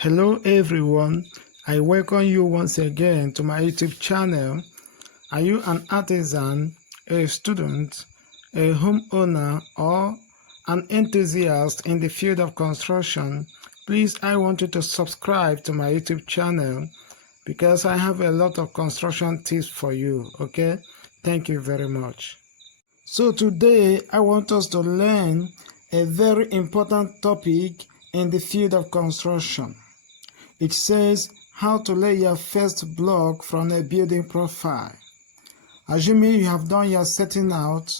Hello everyone, I welcome you once again to my YouTube channel. Are you an artisan, a student, a homeowner, or an enthusiast in the field of construction? Please, I want you to subscribe to my YouTube channel because I have a lot of construction tips for you, okay? Thank you very much. So today I want us to learn a very important topic in the field of construction. It says how to lay your first block from a building profile. Assuming you have done your setting out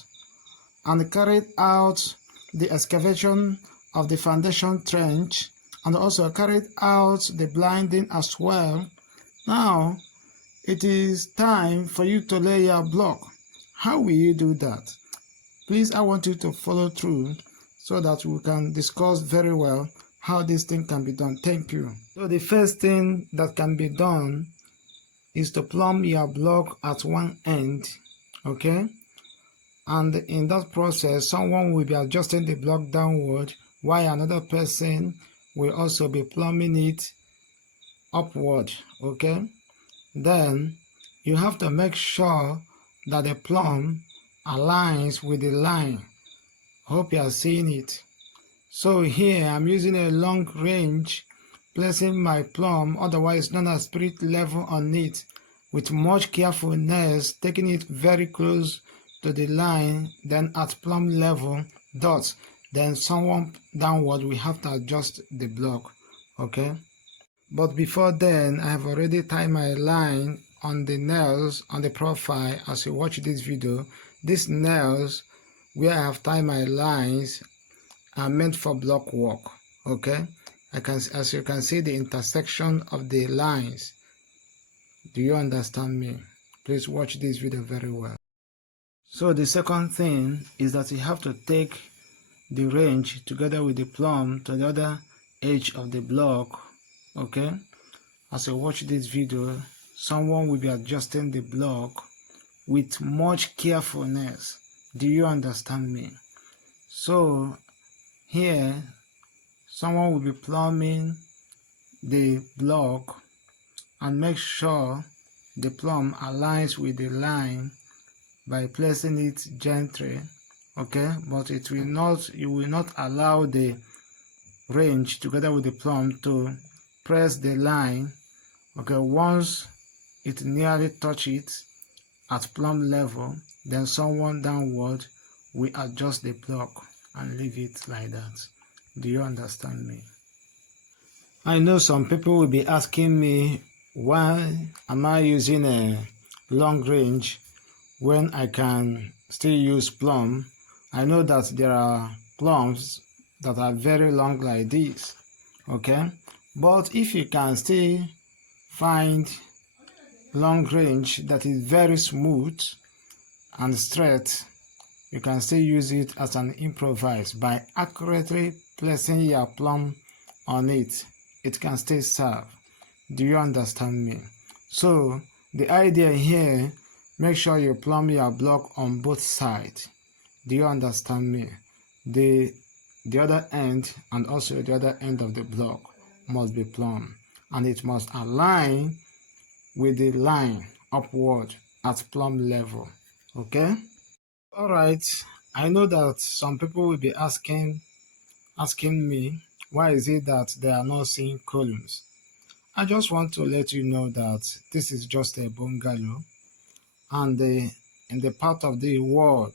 and carried out the excavation of the foundation trench and also carried out the blinding as well, now it is time for you to lay your block. How will you do that? Please, I want you to follow through so that we can discuss very well how this thing can be done. Thank you. So the first thing that can be done is to plumb your block at one end, okay? And in that process, someone will be adjusting the block downward while another person will also be plumbing it upward, okay? Then you have to make sure that the plumb aligns with the line. Hope you are seeing it. So here I'm using a long range, placing my plumb, otherwise known as spirit level, on it with much carefulness, taking it very close to the line, then at plumb level dots, then someone downward we have to adjust the block, okay? But before then, I have already tied my line on the nails on the profile. As you watch this video, these nails where I have tied my lines are meant for block work, okay? As you can see, the intersection of the lines. Do you understand me? Please watch this video very well. So the second thing is that you have to take the range together with the plumb to the other edge of the block, okay? As you watch this video, someone will be adjusting the block with much carefulness. Do you understand me? So here, someone will be plumbing the block and make sure the plumb aligns with the line by placing it gently, okay? But you will not allow the range together with the plumb to press the line, okay? Once it nearly touches it at plumb level, then someone downward will adjust the block and leave it like that. Do you understand me? I know some people will be asking me, why am I using a long range when I can still use plumb? I know that there are plumbs that are very long like this, okay? But if you can still find long range that is very smooth and straight, you can still use it as an improvise by accurately placing your plumb on it. It can still serve. Do you understand me? So the idea here, make sure you plumb your block on both sides. Do you understand me? The other end and also the other end of the block must be plumbed, and it must align with the line upward at plumb level, okay? All right, I know that some people will be asking me, why is it that they are not seeing columns? I just want to let you know that this is just a bungalow, and in the part of the world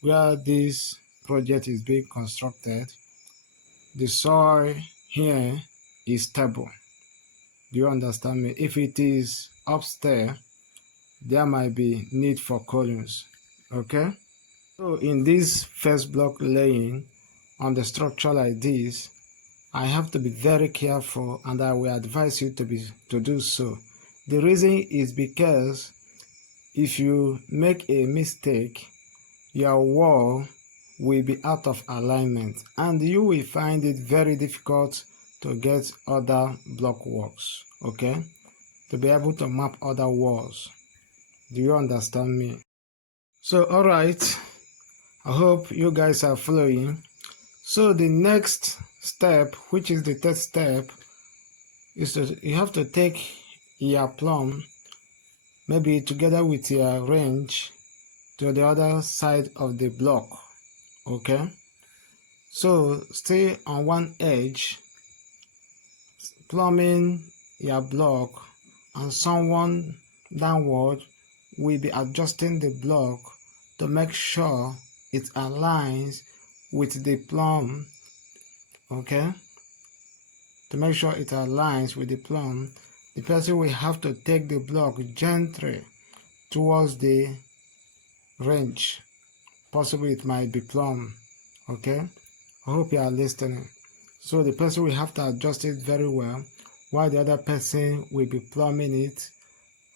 where this project is being constructed, the soil here is stable. Do you understand me? If it is upstairs, there might be need for columns, okay? So in this first block laying on the structure like this, I have to be very careful, and I will advise you to do so. The reason is because if you make a mistake, your wall will be out of alignment and you will find it very difficult to get other block works, okay? To be able to map other walls. Do you understand me? So all right, I hope you guys are following. So the next step, which is the third step, is you have to take your plumb, maybe together with your wrench, to the other side of the block. Okay, so stay on one edge, plumbing your block, and someone downward will be adjusting the block to make sure it aligns with the plumb. Okay, to make sure it aligns with the plumb, the person will have to take the block gently towards the wrench. Possibly it might be plumb. Okay, I hope you are listening. So the person will have to adjust it very well while the other person will be plumbing it.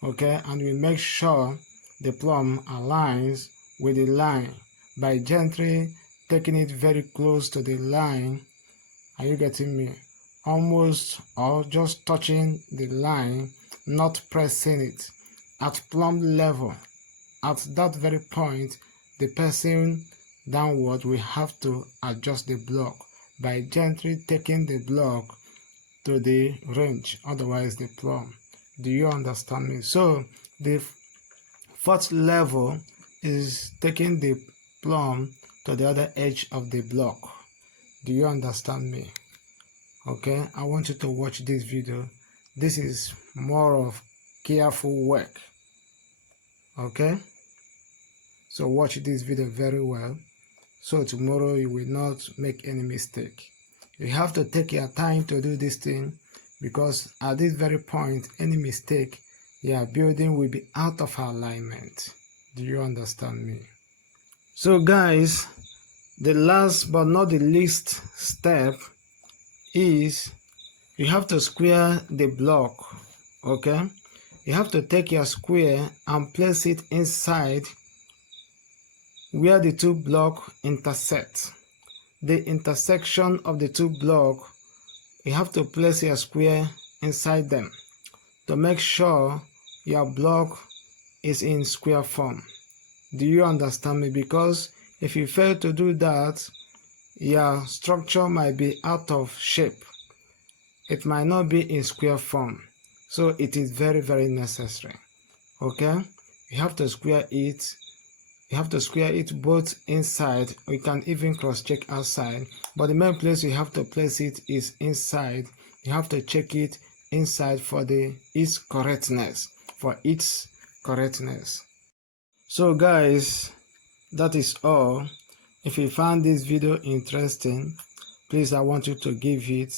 Okay, and we make sure the plumb aligns with the line by gently taking it very close to the line. Are you getting me? Almost, or just touching the line, not pressing it. At plumb level, at that very point, the person downward will have to adjust the block by gently taking the block to the wrench, otherwise the plumb. Do you understand me? So the fourth level is taking the plumb to the other edge of the block. Do you understand me? Okay, I want you to watch this video. This is more of careful work. Okay, so watch this video very well, so tomorrow you will not make any mistake. You have to take your time to do this thing, because at this very point, any mistake, your building will be out of alignment. Do you understand me? So guys, the last but not the least step is you have to square the block. Okay, you have to take your square and place it inside where the two blocks intersect. The intersection of the two blocks, you have to place your square inside them to make sure your block is in square form. Do you understand me? Because if you fail to do that, your structure might be out of shape. It might not be in square form. So it is very, very necessary. Okay, you have to square it. You have to square it both inside, or you can even cross-check outside. But the main place you have to place it is inside. You have to check it inside for its correctness. So guys, that is all. If you found this video interesting, please, I want you to give it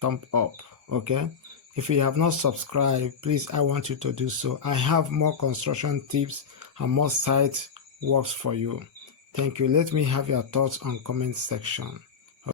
thumb up. Okay, if you have not subscribed, please, I want you to do so. I have more construction tips and more site works for you. Thank you. Let me have your thoughts on comment section.